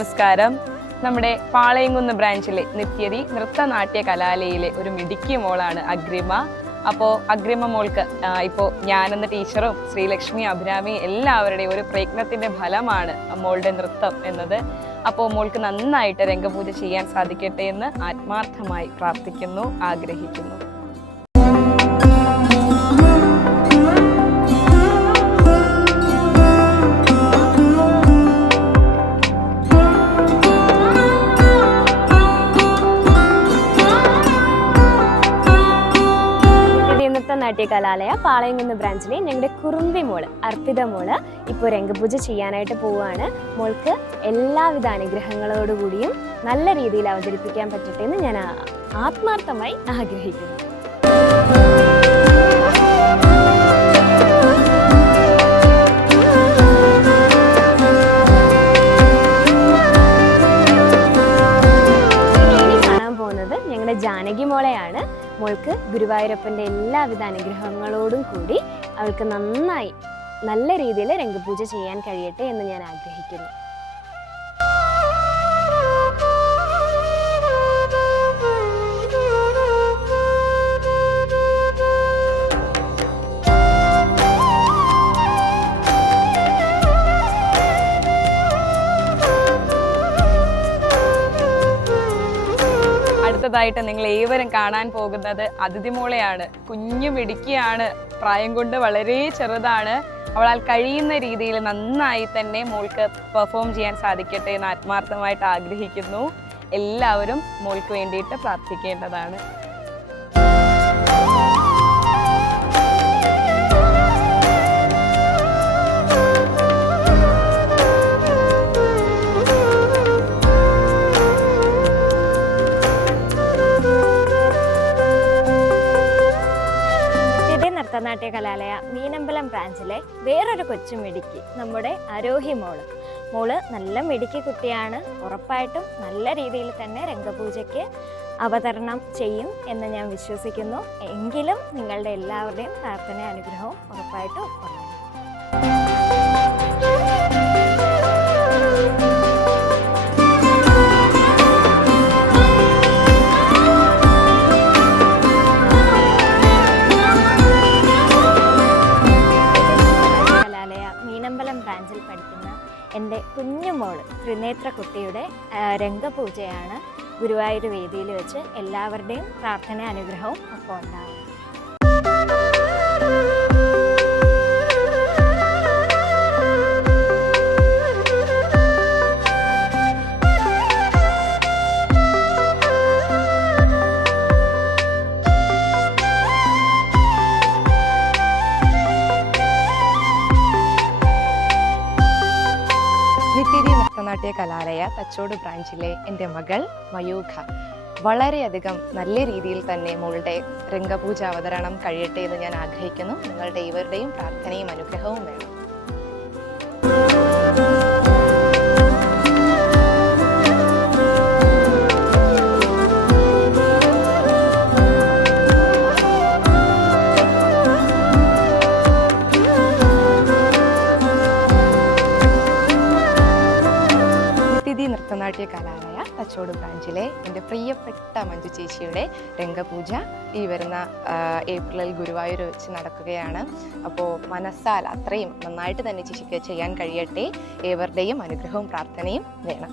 നമസ്കാരം. നമ്മുടെ പാളയംകുന്ന് ബ്രാഞ്ചിലെ നിത്യതി നൃത്തനാട്യ കലാലയയിലെ ഒരു മിടുക്കി മോളാണ് അഗ്രിമ. അപ്പോൾ അഗ്രിമ മോൾക്ക് ഇപ്പോൾ ഞാനെന്ന ടീച്ചറും ശ്രീലക്ഷ്മി, അഭിരാമി എല്ലാവരുടെയും ഒരു പ്രയത്നത്തിൻ്റെ ഫലമാണ് മോളുടെ നൃത്തം എന്നത്. അപ്പോൾ മോൾക്ക് നന്നായിട്ട് രംഗപൂജ ചെയ്യാൻ സാധിക്കട്ടെ എന്ന് ആത്മാർത്ഥമായി പ്രാർത്ഥിക്കുന്നു, ആഗ്രഹിക്കുന്നു. നാട്യ കലാലയ പാളയംകുന്ന് ബ്രാഞ്ചിലെ ഞങ്ങളുടെ കുറുമ്പി മോള് അർപ്പിത മോള് ഇപ്പോൾ രംഗപൂജ ചെയ്യാനായിട്ട് പോവുകയാണ്. മോൾക്ക് എല്ലാവിധ അനുഗ്രഹങ്ങളോടുകൂടിയും നല്ല രീതിയിൽ അവതരിപ്പിക്കാൻ പറ്റട്ടെ എന്ന് ഞാൻ ആത്മാർത്ഥമായി ആഗ്രഹിക്കുന്നു. കാണാൻ പോകുന്നത് ഞങ്ങളുടെ ജാനകി മോളെയാണ്. മോൾക്ക് ഗുരുവായൂരപ്പൻ്റെ എല്ലാവിധ അനുഗ്രഹങ്ങളോടും കൂടി അവൾക്ക് നന്നായി നല്ല രീതിയിൽ രംഗപൂജ ചെയ്യാൻ കഴിയട്ടെ എന്ന് ഞാൻ ആഗ്രഹിക്കുന്നു. അടുത്തതായിട്ട് നിങ്ങൾ ഏവരും കാണാൻ പോകുന്നത് അതിഥി മോളെയാണ്. കുഞ്ഞു മിടുക്കിയാണ്, പ്രായം കൊണ്ട് വളരെ ചെറുതാണ്. അവളാൽ കഴിയുന്ന രീതിയിൽ നന്നായി തന്നെ മോൾക്ക് പെർഫോം ചെയ്യാൻ സാധിക്കട്ടെ എന്ന് ആത്മാർത്ഥമായിട്ട് ആഗ്രഹിക്കുന്നു. എല്ലാവരും മോൾക്ക് വേണ്ടിയിട്ട് പ്രാർത്ഥിക്കേണ്ടതാണ്. നൃത്തനാട്യ കലാലയ മീനമ്പലം ബ്രാഞ്ചിലെ വേറൊരു കൊച്ചു മിടുക്കി നമ്മുടെ ആരോഹി മോള് നല്ല മിടുക്കി കുട്ടിയാണ്. ഉറപ്പായിട്ടും നല്ല രീതിയിൽ തന്നെ രംഗപൂജയ്ക്ക് അവതരണം ചെയ്യും എന്ന് ഞാൻ വിശ്വസിക്കുന്നു. എങ്കിലും നിങ്ങളുടെ എല്ലാവരുടെയും പ്രാർത്ഥന അനുഗ്രഹവും ഉറപ്പായിട്ടും ഉണ്ട്. ബ്രാഞ്ചിൽ പഠിക്കുന്ന എൻ്റെ കുഞ്ഞുമോള് ത്രിനേത്ര കുട്ടിയുടെ രംഗപൂജയാണ് ഗുരുവായൂർ വേദിയിൽ വെച്ച്. എല്ലാവരുടെയും പ്രാർത്ഥന അനുഗ്രഹവും ഒപ്പം ഉണ്ടാകും. നിത്യതി നൃത്തനാട്യ കലാലയ തച്ചോട് ബ്രാഞ്ചിലെ എൻ്റെ മകൾ മയൂഖ വളരെയധികം നല്ല രീതിയിൽ തന്നെ മോളുടെ രംഗപൂജ അവതരണം കഴിയട്ടെ എന്ന് ഞാൻ ആഗ്രഹിക്കുന്നു. നിങ്ങളുടെ ഇവരുടെയും പ്രാർത്ഥനയും അനുഗ്രഹവും വേണം. നൃത്തനാട്യ കലാലയ തച്ചോട് ബ്രാഞ്ചിലെ എൻ്റെ പ്രിയപ്പെട്ട മഞ്ജു ചേച്ചിയുടെ രംഗപൂജ ഈ വരുന്ന ഏപ്രിലിൽ ഗുരുവായൂർ വെച്ച് നടക്കുകയാണ്. അപ്പോൾ മനസ്സാൽ അത്രയും നന്നായിട്ട് തന്നെ ചേച്ചിക്ക് ചെയ്യാൻ കഴിയട്ടെ. ഏവരുടെയും അനുഗ്രഹവും പ്രാർത്ഥനയും വേണം.